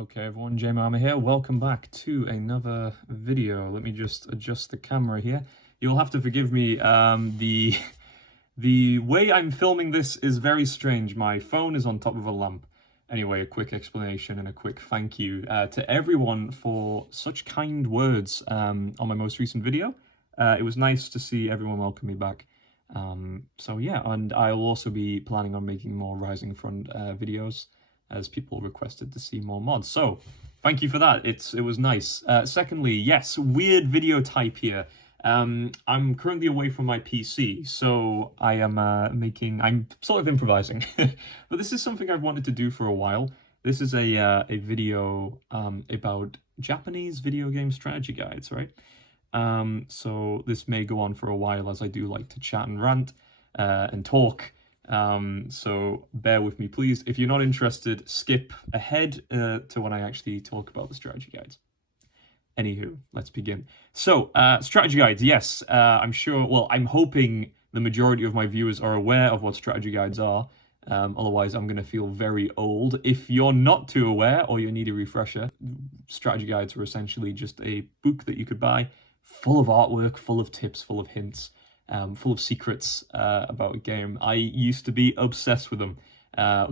Okay everyone, J-Mama here. Welcome back to another video. Let me just adjust the camera here. You'll have to forgive me, the way I'm filming this is very strange. My phone is on top of a lamp. Anyway, a quick explanation and a quick thank you to everyone for such kind words on my most recent video. It was nice to see everyone welcome me back. So yeah, and I'll also be planning on making more Rising Front videos, as people requested to see more mods. So, thank you for that. It was nice. Secondly, yes, weird video type here. I'm currently away from my PC, so I am I'm sort of improvising. But this is something I've wanted to do for a while. This is a video about Japanese video game strategy guides, right? So this may go on for a while, as I do like to chat and rant and talk. So bear with me, please. If you're not interested, skip ahead to when I actually talk about the strategy guides. Anywho, let's begin. So, strategy guides, yes, I'm sure, well, I'm hoping the majority of my viewers are aware of what strategy guides are. Otherwise, I'm going to feel very old. If you're not too aware or you need a refresher, strategy guides are essentially just a book that you could buy, full of artwork, full of tips, full of hints. Full of secrets about a game. I used to be obsessed with them.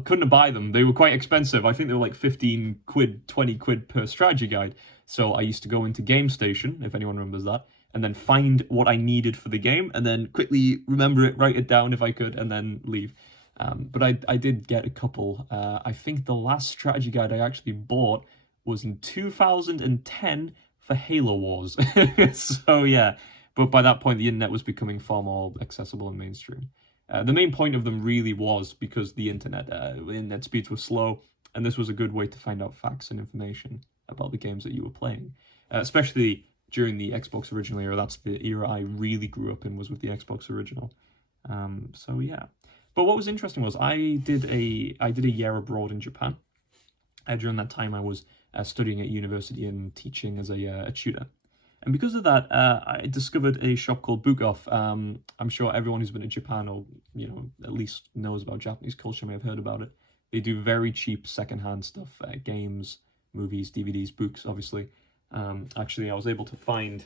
Couldn't buy them. They were quite expensive. I think they were like 15 quid, 20 quid per strategy guide. So I used to go into GameStation, if anyone remembers that, and then find what I needed for the game, and then quickly remember it, write it down if I could, and then leave. But I did get a couple. I think the last strategy guide I actually bought was in 2010 for Halo Wars. So yeah. But by that point, the internet was becoming far more accessible and mainstream. The main point of them really was because the internet speeds were slow, and this was a good way to find out facts and information about the games that you were playing. Especially during the Xbox original era. That's the era I really grew up in, was with the Xbox original. So yeah. But what was interesting was I did a year abroad in Japan. During that time, I was studying at university and teaching as a tutor. And because of that, I discovered a shop called Bukoff. I'm sure everyone who's been to Japan or, at least knows about Japanese culture may have heard about it. They do very cheap secondhand stuff, games, movies, DVDs, books, obviously. Actually, I was able to find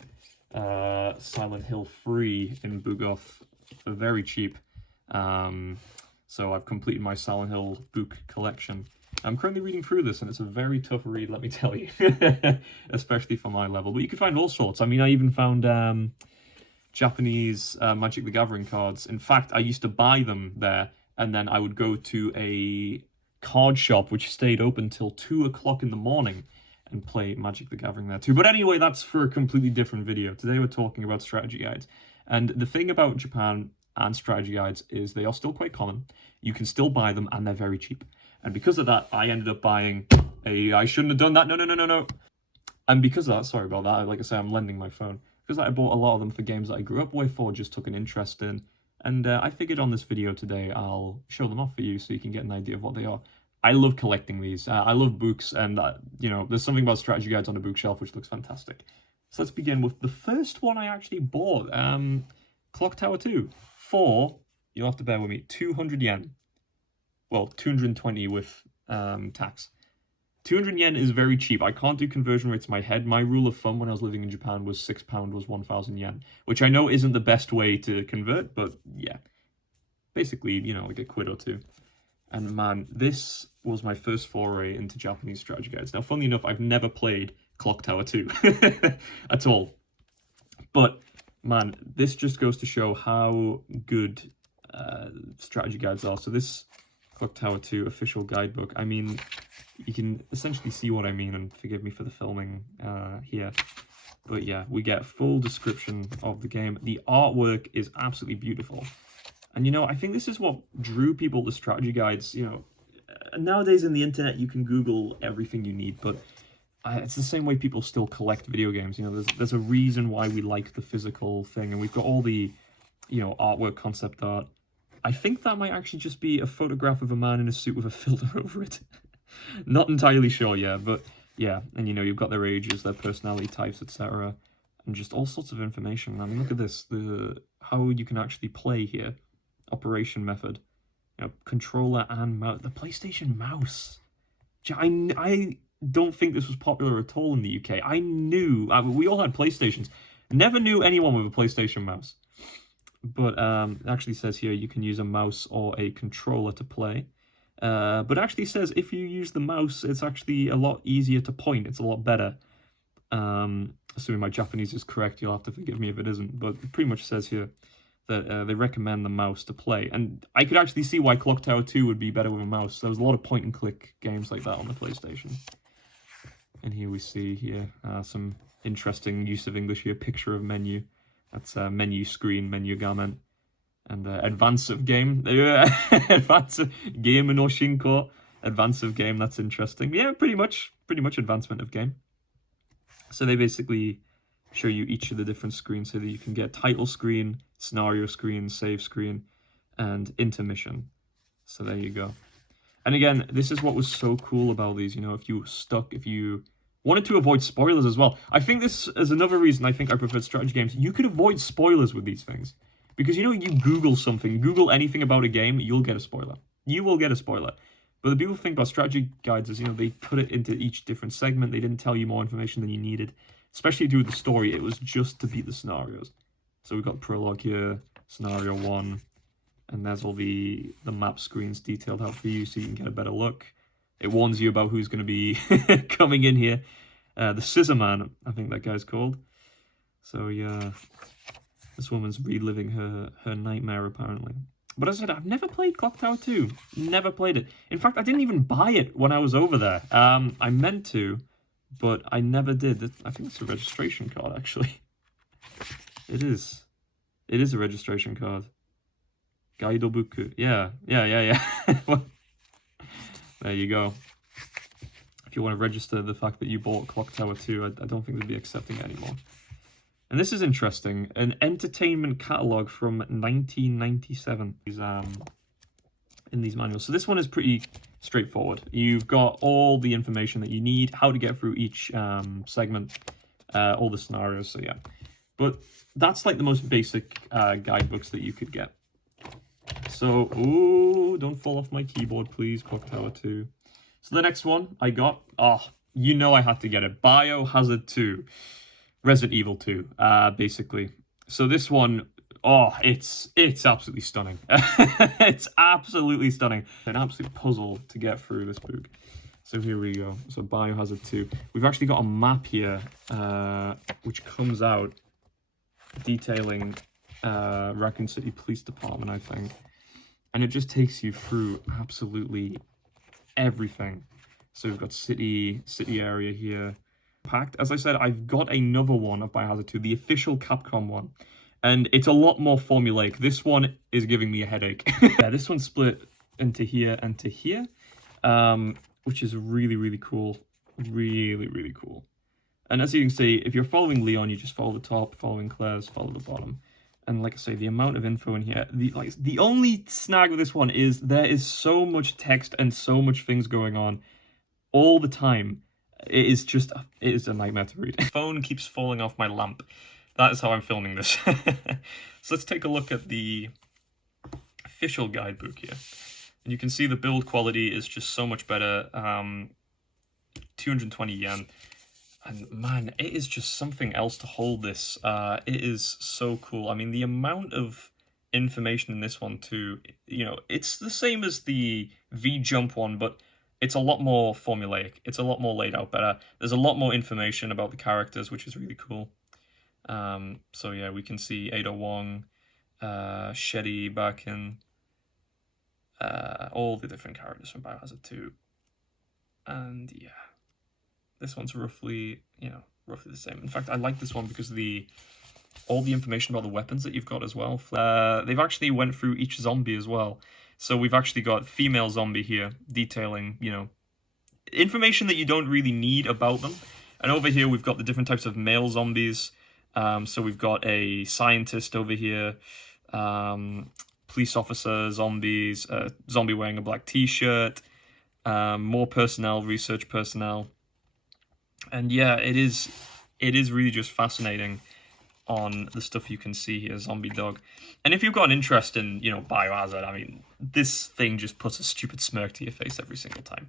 Silent Hill 3 in Bukoff for very cheap. So I've completed my Silent Hill book collection. I'm currently reading through this, and it's a very tough read, let me tell you, especially for my level. But you can find all sorts. I mean, I even found Japanese Magic the Gathering cards. In fact, I used to buy them there, and then I would go to a card shop, which stayed open till 2 o'clock in the morning, and play Magic the Gathering there too. But anyway, that's for a completely different video. Today we're talking about strategy guides. And the thing about Japan and strategy guides is they are still quite common. You can still buy them, and they're very cheap. And because of that, I ended up buying I shouldn't have done that, no. And because of that, sorry about that, like I say, I'm lending my phone. Because I bought a lot of them for games that I grew up with or just took an interest in. And I figured on this video today, I'll show them off for you so you can get an idea of what they are. I love collecting these. I love books, and there's something about strategy guides on a bookshelf which looks fantastic. So let's begin with the first one I actually bought. Clock Tower 2 for, you'll have to bear with me, 200 yen. Well, 220 with tax. 200 yen is very cheap. I can't do conversion rates in my head. My rule of thumb when I was living in Japan was £6 was 1,000 yen, which I know isn't the best way to convert, but yeah. Basically, like a quid or two. And man, this was my first foray into Japanese strategy guides. Now, funnily enough, I've never played Clock Tower 2 at all. But man, this just goes to show how good strategy guides are. So this Clock Tower 2 official guidebook. I mean, you can essentially see what I mean, and forgive me for the filming here. But yeah, we get a full description of the game. The artwork is absolutely beautiful. And I think this is what drew people to strategy guides. Nowadays in the internet, you can Google everything you need, but it's the same way people still collect video games. There's a reason why we like the physical thing, and we've got all the, artwork, concept art. I think that might actually just be a photograph of a man in a suit with a filter over it. Not entirely sure, yeah, but yeah. And you've got their ages, their personality types, etc. And just all sorts of information. I mean, look at this, how you can actually play here. Operation method. Controller and mouse. The PlayStation mouse. I don't think this was popular at all in the UK. I mean, we all had PlayStations. Never knew anyone with a PlayStation mouse. But it actually says here you can use a mouse or a controller to play. But it actually says if you use the mouse, it's actually a lot easier to point. It's a lot better. Assuming my Japanese is correct, you'll have to forgive me if it isn't. But it pretty much says here that they recommend the mouse to play. And I could actually see why Clock Tower 2 would be better with a mouse. There was a lot of point-and-click games like that on the PlayStation. And here we see some interesting use of English here. Picture of menu. That's menu screen, menu gamen. And advance of game. Advance of game no shinko. Advance of game, that's interesting. Yeah, pretty much advancement of game. So they basically show you each of the different screens so that you can get title screen, scenario screen, save screen, and intermission. So there you go. And again, this is what was so cool about these, if you were stuck, if you wanted to avoid spoilers as well. I think this is another reason I think I preferred strategy games. You could avoid spoilers with these things. Because, you Google something, Google anything about a game, you'll get a spoiler. You will get a spoiler. But the beautiful thing about strategy guides is, they put it into each different segment. They didn't tell you more information than you needed. Especially to do with the story, it was just to beat the scenarios. So we've got prologue here, scenario 1, and there's all the map screens detailed out for you so you can get a better look. It warns you about who's going to be coming in here. The Scissor Man, I think that guy's called. So yeah, this woman's reliving her nightmare apparently. But as I said, I've never played Clock Tower 2. Never played it. In fact, I didn't even buy it when I was over there. I meant to, but I never did. I think it's a registration card, actually. It is. It is a registration card. Gaidobuku. Yeah. There you go. If you want to register the fact that you bought Clock Tower 2, I don't think they'd be accepting it anymore. And this is interesting. An entertainment catalogue from 1997 is in these manuals. So this one is pretty straightforward. You've got all the information that you need, how to get through each segment, all the scenarios, so yeah. But that's like the most basic guidebooks that you could get. So, ooh, don't fall off my keyboard, please, Clock Tower 2. So the next one I got, I had to get it, Biohazard 2. Resident Evil 2, basically. So this one, it's absolutely stunning. It's absolutely stunning. An absolute puzzle to get through this book. So here we go. So Biohazard 2. We've actually got a map here, which comes out detailing Raccoon City Police Department, I think. And it just takes you through absolutely everything. So we've got city area here. Packed. As I said, I've got another one of Biohazard 2, the official Capcom one, and it's a lot more formulaic. This one is giving me a headache. Yeah, this one's split into here and to here, which is really, really cool. Really, really cool. And as you can see, if you're following Leon, you just follow the top, following Claire's, follow the bottom. And like I say, the amount of info in here, the only snag with this one is there is so much text and so much things going on all the time. It is a nightmare to read. My phone keeps falling off my lamp. That is how I'm filming this. So let's take a look at the official guidebook here. And you can see the build quality is just so much better. 220 yen. And man, it is just something else to hold this. It is so cool. I mean, the amount of information in this one too, it's the same as the V-Jump one, but it's a lot more formulaic. It's a lot more laid out better. There's a lot more information about the characters, which is really cool. So yeah, we can see Ada Wong, Shetty back in, all the different characters from Biohazard 2. And yeah, this one's roughly the same. In fact, I like this one because all the information about the weapons that you've got as well. They've actually went through each zombie as well. So we've actually got female zombie here detailing, information that you don't really need about them. And over here, we've got the different types of male zombies. So we've got a scientist over here, police officer, zombies, zombie wearing a black t-shirt, more personnel, research personnel. And yeah, it is really just fascinating on the stuff you can see here, Zombie Dog. And if you've got an interest in, Biohazard, I mean, this thing just puts a stupid smirk to your face every single time.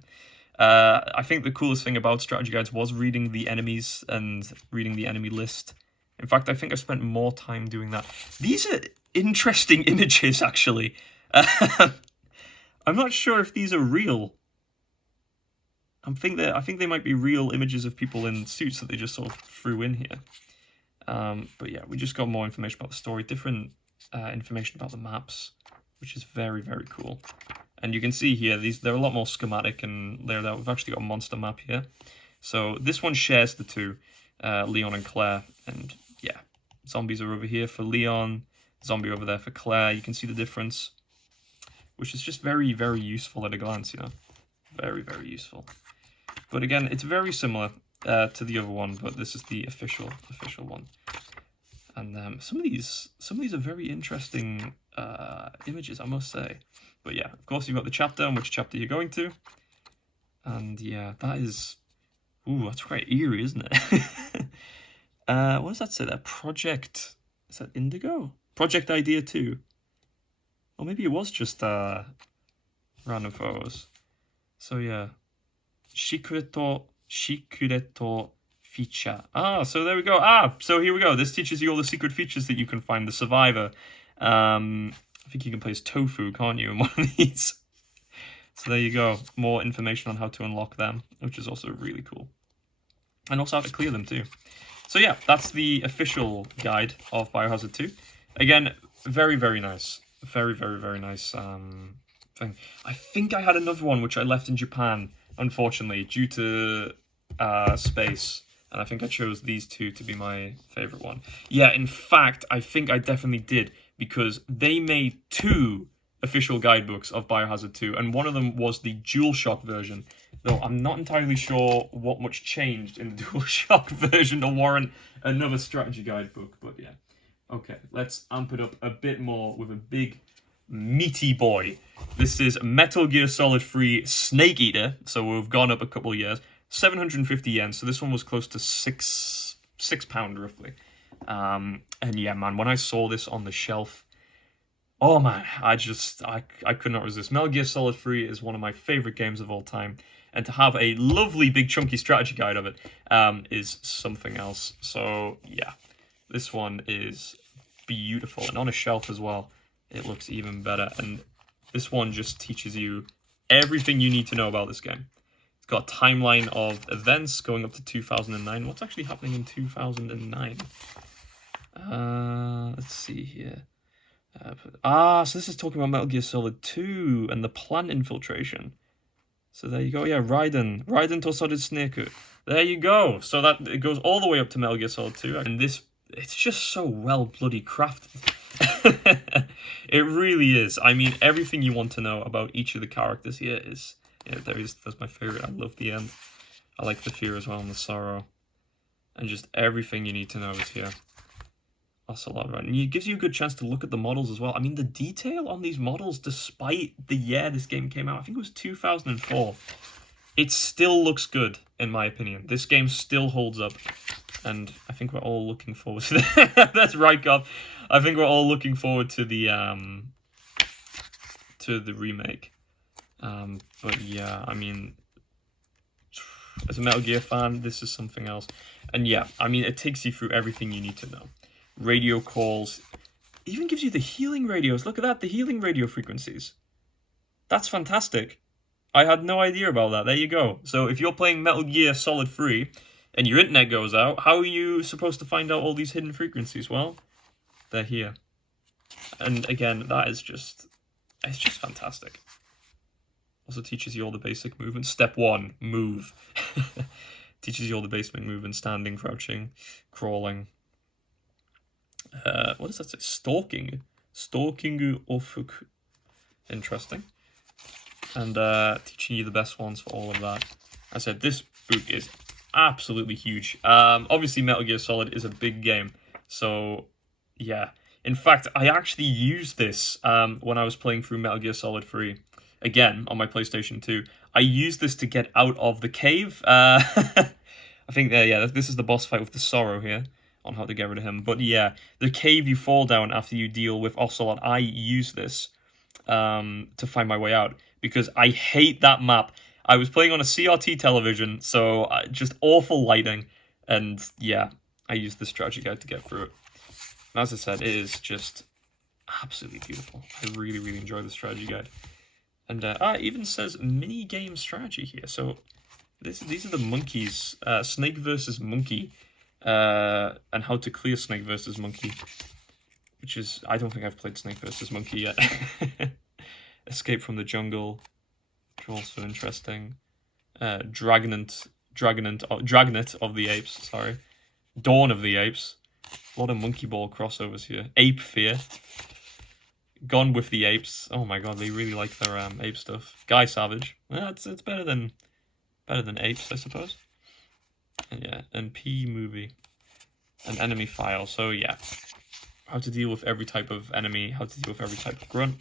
I think the coolest thing about strategy guides was reading the enemies and reading the enemy list. In fact, I think I spent more time doing that. These are interesting images, actually. I'm not sure if these are real. I think they might be real images of people in suits that they just sort of threw in here. But yeah, we just got more information about the story, different information about the maps, which is very, very cool. And you can see here, they're a lot more schematic and layered out. We've actually got a monster map here. So this one shares the two, Leon and Claire. And yeah, zombies are over here for Leon, zombie over there for Claire. You can see the difference, which is just very, very useful at a glance, you know. Very, very useful. But again, it's very similar to the other one, but this is the official one. And some of these are very interesting images, I must say. But yeah, of course you've got the chapter and which chapter you're going to. And yeah, that is... Ooh, that's quite eerie, isn't it? What does that say there? Project... Is that Indigo? Project Idea 2. Or maybe it was just random photos. So yeah. Shikureto feature. Ah, so there we go. So here we go. This teaches you all the secret features that you can find. The survivor. I think you can play as Tofu, can't you, in one of these? So there you go. More information on how to unlock them, which is also really cool. And also how to clear them too. So yeah, that's the official guide of Biohazard 2. Again, very, very nice. Very, very, very nice thing. I think I had another one which I left in Japan, unfortunately, due to space. And I think I chose these two to be my favorite one. Yeah, in fact, I think I definitely did, because they made 2 official guidebooks of Biohazard 2, and one of them was the DualShock version, though I'm not entirely sure what much changed in the DualShock version to warrant another strategy guidebook, but yeah. Okay, let's amp it up a bit more with a big, meaty boy. This is Metal Gear Solid 3 Snake Eater, so we've gone up a couple of years. 750 yen, so this one was close to £6 roughly. And yeah, man, when I saw this on the shelf, oh man, I could not resist. Metal Gear Solid 3 is one of my favorite games of all time, and to have a lovely big chunky strategy guide of it is something else. So yeah, this one is beautiful, and on a shelf as well, it looks even better. And this one just teaches you everything you need to know about this game. It's got a timeline of events going up to 2009. What's actually happening in 2009? Let's see here. So this is talking about Metal Gear Solid 2 and the plant infiltration. So there you go. Yeah, Raiden Tosoru Snake. There you go. So that it goes all the way up to Metal Gear Solid 2. And this, it's just so well bloody crafted. It really is. I mean, everything you want to know about each of the characters here is... Yeah, that's my favorite. I love the end. I like the fear as well and the sorrow. And just everything you need to know is here. That's a lot of it. And it gives you a good chance to look at the models as well. I mean, the detail on these models, despite the year this game came out, I think it was 2004, it still looks good, in my opinion. This game still holds up. And I think we're all looking forward to that. That's right, God. I think we're all looking forward to the remake. But yeah, I mean, as a Metal Gear fan, this is something else. And yeah, I mean, it takes you through everything you need to know. Radio calls, even gives you the healing radios. Look at that, the healing radio frequencies. That's fantastic. I had no idea about that. There you go. So if you're playing Metal Gear Solid 3 and your internet goes out, how are you supposed to find out all these hidden frequencies? Well, they're here. And again, that is just, it's just fantastic. Also teaches you all the basic movements. Step 1, move. Teaches you all the basic movements, standing, crouching, crawling. What does that say? Stalking. Stalking ofuk. Interesting. And teaching you the best ones for all of that. I said, this book is absolutely huge. Obviously, Metal Gear Solid is a big game. So, yeah. In fact, I actually used this when I was playing through Metal Gear Solid 3. Again, on my PlayStation 2. I used this to get out of the cave. I think, yeah, this is the boss fight with the Sorrow here, on how to get rid of him. But yeah, the cave you fall down after you deal with Ocelot, I use this to find my way out. Because I hate that map. I was playing on a CRT television, so just awful lighting, and yeah, I used the strategy guide to get through it. And as I said, it is just absolutely beautiful. I really, really enjoy the strategy guide. And it even says mini game strategy here. So these are the monkeys, snake versus monkey, and how to clear snake versus monkey. Which is, I don't think I've played snake versus monkey yet. Escape from the jungle, which is also interesting. Dragnet of the Apes, sorry. Dawn of the Apes. A lot of Monkey Ball crossovers here. Ape Fear. Gone with the Apes. Oh my god, they really like their ape stuff. Guy Savage. Well, it's better than Apes, I suppose. And yeah, and P Movie. An Enemy File. So yeah, how to deal with every type of enemy, how to deal with every type of grunt.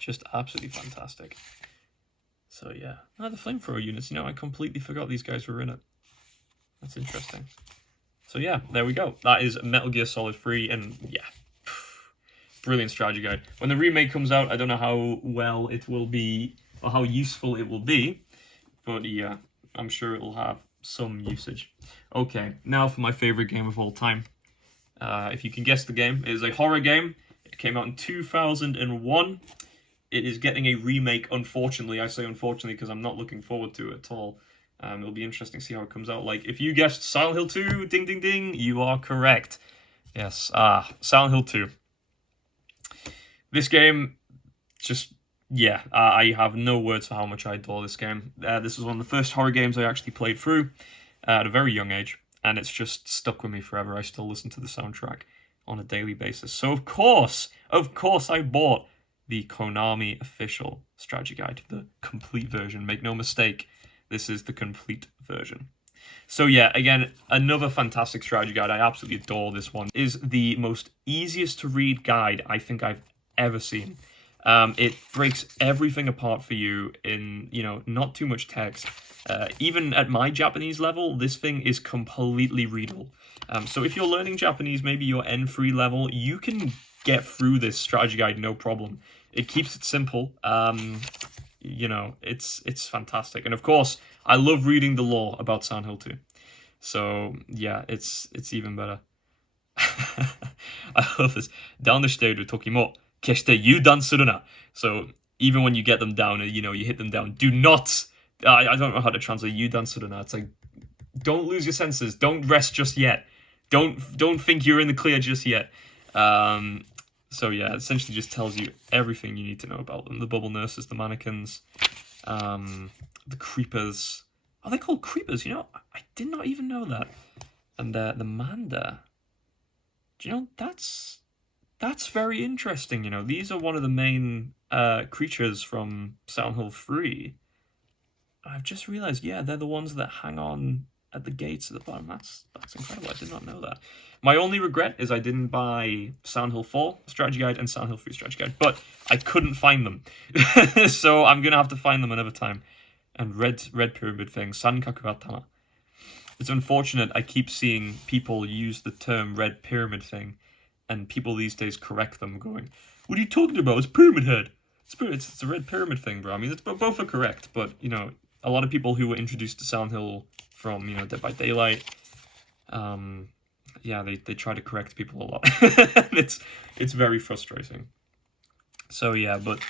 Just absolutely fantastic. So yeah, the flamethrower units, I completely forgot these guys were in it. That's interesting. So yeah, there we go. That is Metal Gear Solid 3, and yeah, brilliant strategy guide. When the remake comes out, I don't know how well it will be, or how useful it will be, but yeah, I'm sure it'll have some usage. Okay, now for my favorite game of all time. If you can guess the game, it is a horror game. It came out in 2001. It is getting a remake, unfortunately. I say unfortunately because I'm not looking forward to it at all. It'll be interesting to see how it comes out. Like, if you guessed Silent Hill 2, ding, ding, ding, you are correct. Yes, Silent Hill 2. This game, just, yeah, I have no words for how much I adore this game. This was one of the first horror games I actually played through at a very young age, and it's just stuck with me forever. I still listen to the soundtrack on a daily basis. So, of course, I bought the Konami official strategy guide, the complete version. Make no mistake, this is the complete version. So yeah, again, another fantastic strategy guide. I absolutely adore this one. It is the most easiest to read guide I think I've ever seen. It breaks everything apart for you in, not too much text. Even at my Japanese level, this thing is completely readable. So if you're learning Japanese, maybe your N3 level, you can get through this strategy guide no problem. It keeps it simple. It's fantastic. And of course, I love reading the lore about Silent Hill 2. So yeah, it's even better. I love this. Down the stairu toki mo keshite yudan suru na. So even when you get them down, you hit them down. Do not. I don't know how to translate yudan suru na. It's like, don't lose your senses. Don't rest just yet. Don't think you're in the clear just yet. So yeah, it essentially just tells you everything you need to know about them. The bubble nurses, the mannequins, the creepers. Are they called creepers? I did not even know that. And the Manda. Do you know, that's very interesting. These are one of the main creatures from Silent Hill 3. I've just realized, yeah, they're the ones that hang on at the gates at the bottom. That's incredible. I did not know that. My only regret is I didn't buy Silent Hill 4 strategy guide and Silent Hill 3 strategy guide, but I couldn't find them. So I'm going to have to find them another time. And red pyramid thing, Sankaku Atama. It's unfortunate I keep seeing people use the term red pyramid thing, and people these days correct them going, what are you talking about? It's pyramid head. It's a red pyramid thing, bro. I mean, both are correct, but, a lot of people who were introduced to Silent Hill from, Dead by Daylight, yeah, they try to correct people a lot. It's very frustrating. So yeah, but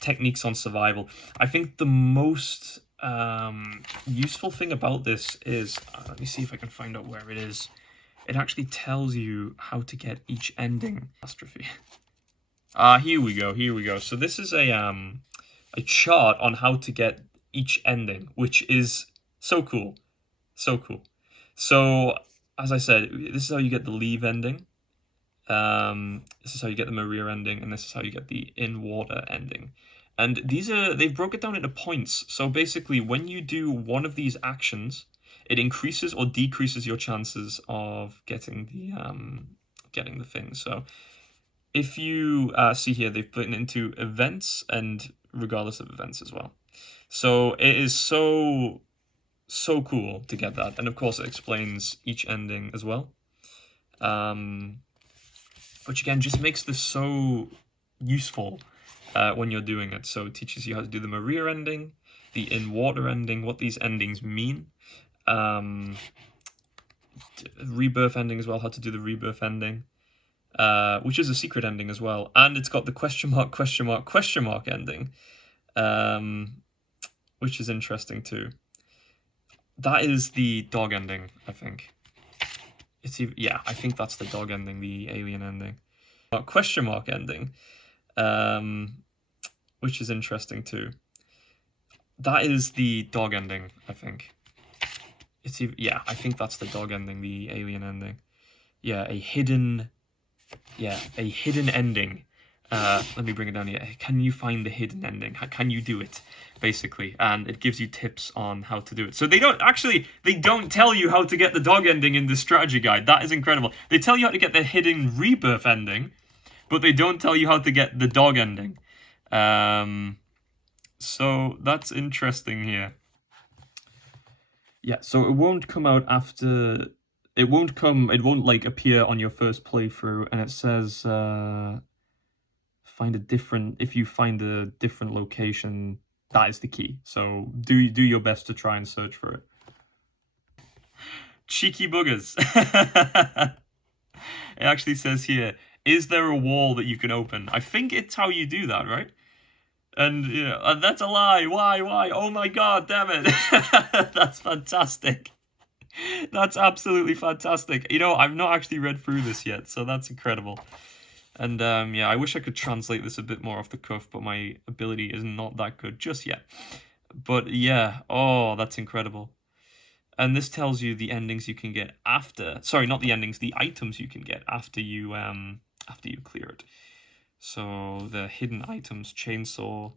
techniques on survival. I think the most useful thing about this is, let me see if I can find out where it is. It actually tells you how to get each ending. Catastrophe. Here we go. So this is a chart on how to get each ending, which is so cool. So cool. So, as I said, this is how you get the leave ending. This is how you get the Maria ending, and this is how you get the in water ending. And they've broke it down into points. So basically, when you do one of these actions, it increases or decreases your chances of getting the thing. So if you see here, they've put it into events and regardless of events as well. So it is so cool to get that. And of course, it explains each ending as well. Which again, just makes this so useful when you're doing it. So it teaches you how to do the Maria ending. the in-water ending, what these endings mean. Rebirth ending as well, how to do the rebirth ending. Which is a secret ending as well. And it's got the question mark ending. Which is interesting too. That is the dog ending, I think. Yeah, I think that's the dog ending, the alien ending. Question mark ending. Which is interesting too. That is the dog ending, I think. Yeah, I think that's the dog ending, the alien ending. Yeah, a hidden ending. Let me bring it down here. Can you find the hidden ending? Can you do it? Basically, and it gives you tips on how to do it. So they don't tell you how to get the dog ending in the strategy guide. That is incredible. They tell you how to get the hidden rebirth ending, but they don't tell you how to get the dog ending. So that's interesting here. Yeah, so it won't come out after... It won't like appear on your first playthrough, and it says if you find a different location, that is the key. So do your best to try and search for it. Cheeky buggers. It actually says here, is there a wall that you can open? I think it's how you do that, right? And, you know, that's a lie. Why? Oh my god, damn it. That's fantastic. That's absolutely fantastic. You know, I've not actually read through this yet, so that's incredible. And, yeah, I wish I could translate this a bit more off the cuff, but my ability is not that good just yet. But, yeah, oh, that's incredible. And this tells you the endings you can get after... Sorry, not the endings, the items you can get after you clear it. So, the hidden items, chainsaw,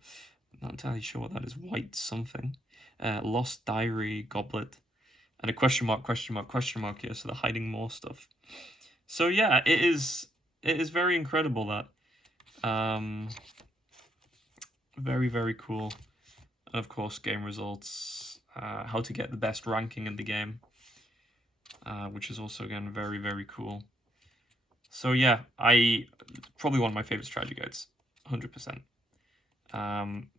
not entirely sure what that is, white something, lost diary, goblet, and a question mark here, so they're hiding more stuff. So yeah, it is very incredible that. Very, very cool. And of course, game results, how to get the best ranking in the game, which is also, again, very, very cool. So yeah, probably one of my favorite strategy guides, 100%.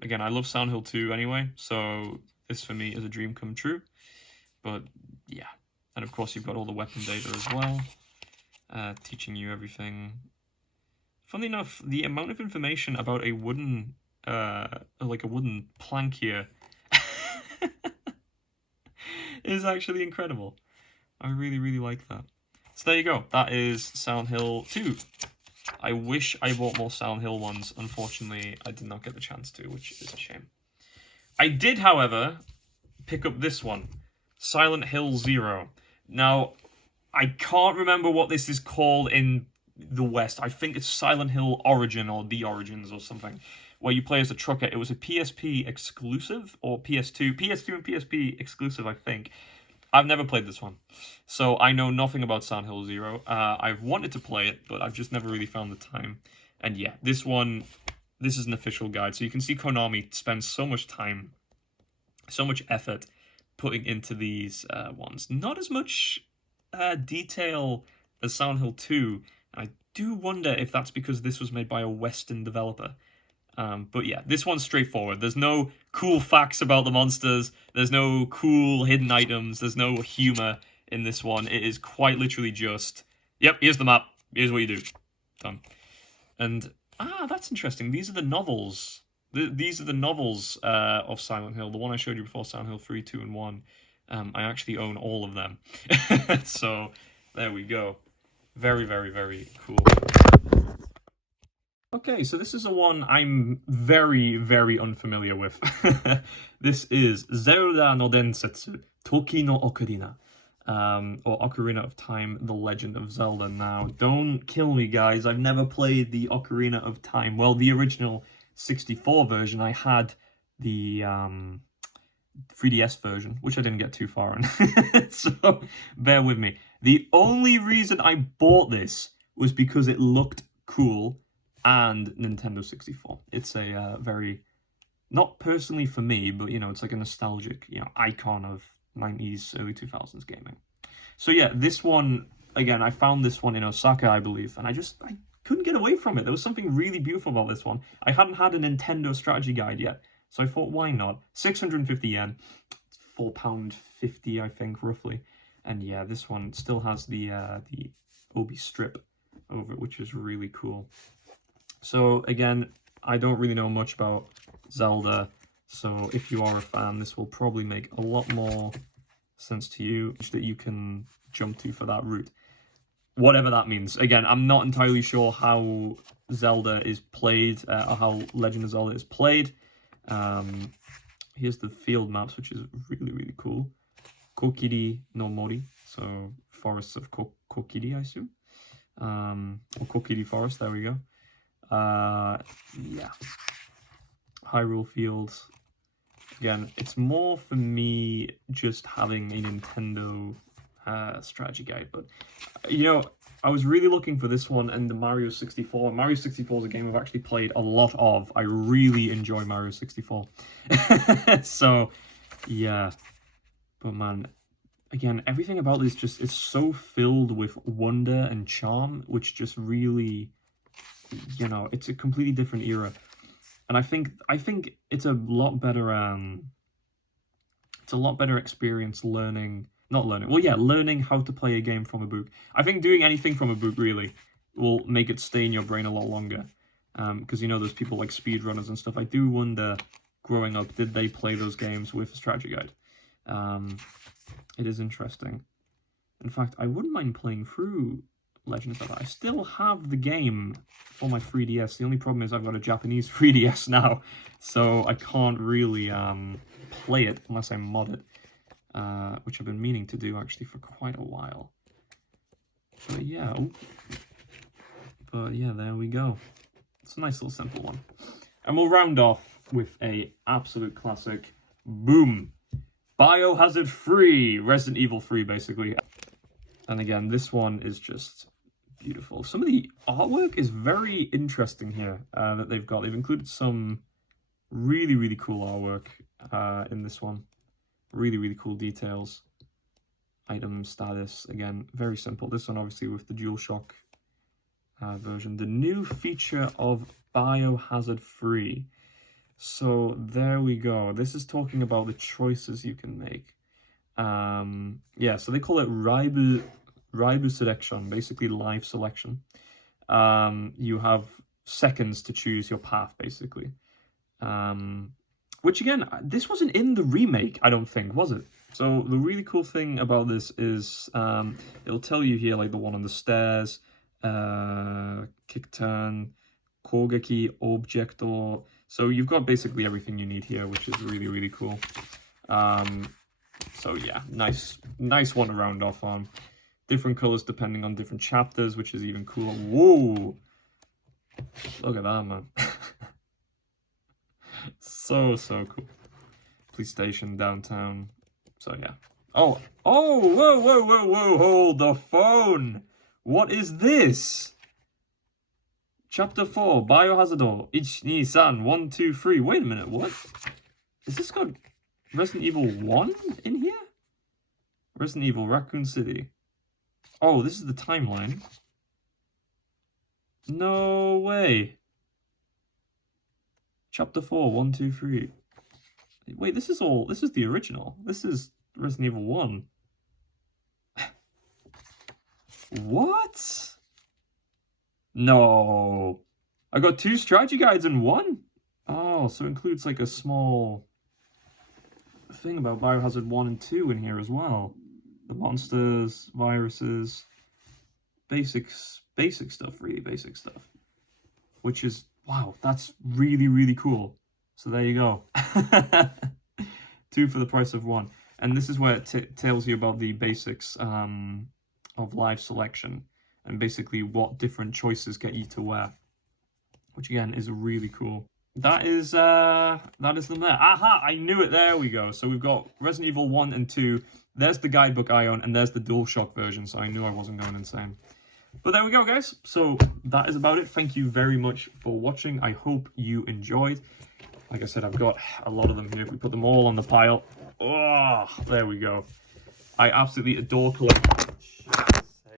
Again, I love Silent Hill 2 anyway, so this for me is a dream come true. But yeah, and of course you've got all the weapon data as well, teaching you everything. Funnily enough, the amount of information about a wooden, like a wooden plank here, is actually incredible. I really, really like that. So there you go. That is Silent Hill 2. I wish I bought more Silent Hill ones. Unfortunately, I did not get the chance to, which is a shame. I did, however, pick up this one, Silent Hill 0. Now, I can't remember what this is called in the West. I think it's Silent Hill Origin or The Origins or something, where you play as a trucker. It was a PSP exclusive, or PS2 and PSP exclusive, I think. I've never played this one, so I know nothing about Silent Hill 0. I've wanted to play it, but I've just never really found the time. And yeah, this is an official guide, so you can see Konami spends so much time, so much effort putting into these ones. Not as much detail as Silent Hill 2. I do wonder if that's because this was made by a Western developer. But yeah, this one's straightforward. There's no cool facts about the monsters. There's no cool hidden items. There's no humor in this one. It is quite literally just, yep, here's the map. Here's what you do. Done. And, that's interesting. These are the novels. These are the novels of Silent Hill. The one I showed you before, Silent Hill 3, 2, and 1. I actually own all of them. So, there we go. Very, very, very cool. Okay, so this is a one I'm very, very unfamiliar with. This is Zelda no Densetsu, Toki no Ocarina, or Ocarina of Time, The Legend of Zelda. Now, don't kill me, guys. I've never played the Ocarina of Time. Well, the original 64 version. I had the 3DS version, which I didn't get too far on. So, bear with me. The only reason I bought this was because it looked cool and Nintendo 64. It's a very, not personally for me, but, you know, it's like a nostalgic, you know, icon of 90s, early 2000s gaming. So yeah, this one, again, I found this one in Osaka, I believe, and I couldn't get away from it. There was something really beautiful about this one. I hadn't had a Nintendo strategy guide yet, So I thought, why not? 650 yen, £4.50, I think, roughly. And yeah, this one still has the Obi strip over it, which is really cool. So again, I don't really know much about Zelda, so if you are a fan, this will probably make a lot more sense to you, that you can jump to for that route. Whatever that means. Again, I'm not entirely sure how Zelda is played, or how Legend of Zelda is played. Here's the field maps, which is really, really cool. Kokiri no Mori, so forests of Kokiri, I assume. Or Kokiri Forest, there we go. Yeah. Hyrule Fields. Again, it's more for me just having a Nintendo strategy guide, but you know, I was really looking for this one and the Mario 64. Mario 64 is a game I've actually played a lot of. I really enjoy Mario 64. So, yeah. But man, again, everything about this just is so filled with wonder and charm, which just really, you know, it's a completely different era. And I think it's a lot better experience learning how to play a game from a book. I think doing anything from a book really will make it stay in your brain a lot longer. Because you know, there's people like speedrunners and stuff. I do wonder, growing up, did they play those games with a strategy guide? It is interesting. In fact, I wouldn't mind playing through Legend of Zelda. I still have the game for my 3DS. The only problem is I've got a Japanese 3DS now, so I can't really play it unless I mod it, which I've been meaning to do actually for quite a while. But yeah, there we go. It's a nice little simple one. And we'll round off with a absolute classic. Boom! Biohazard 3! Resident Evil 3, basically. And again, this one is just beautiful. Some of the artwork is very interesting here that they've got. They've included some really, really cool artwork in this one. Really, really cool details. Item status, again, very simple. This one obviously with the DualShock version. The new feature of Biohazard 3. So there we go. This is talking about the choices you can make. Yeah, so they call it Raibu selection, basically live selection. You have seconds to choose your path, basically. Which again, this wasn't in the remake, I don't think, was it? So the really cool thing about this is it'll tell you here, like the one on the stairs, kick turn, kogeki, objector. So you've got basically everything you need here, which is really, really cool. So yeah, nice one to round off on. Different colors depending on different chapters, which is even cooler. Whoa! Look at that, man. So cool. Police station, downtown. So yeah. Oh, whoa, hold the phone! What is this? Chapter 4, Biohazard 1, 2, 3, 1, 2, 3. Wait a minute, what? Is this got Resident Evil 1 in here? Resident Evil, Raccoon City. Oh, this is the timeline. No way. Chapter 4, 1, 2, 3. Wait, this is the original. This is Resident Evil 1. What? No. I got 2 strategy guides in one? Oh, so it includes like a small thing about Biohazard 1 and 2 in here as well. The monsters, viruses, basic stuff, really basic stuff. Which is, wow, that's really, really cool. So there you go. 2 for the price of 1. And this is where it tells you about the basics of live selection and basically what different choices get you to where. Which again is really cool. That is them there. Aha! I knew it. There we go. So we've got Resident Evil 1 and 2. There's the guidebook I own, and there's the DualShock version. So I knew I wasn't going insane. But there we go, guys. So that is about it. Thank you very much for watching. I hope you enjoyed. Like I said, I've got a lot of them here. If we put them all on the pile, oh, there we go. I absolutely adore collecting.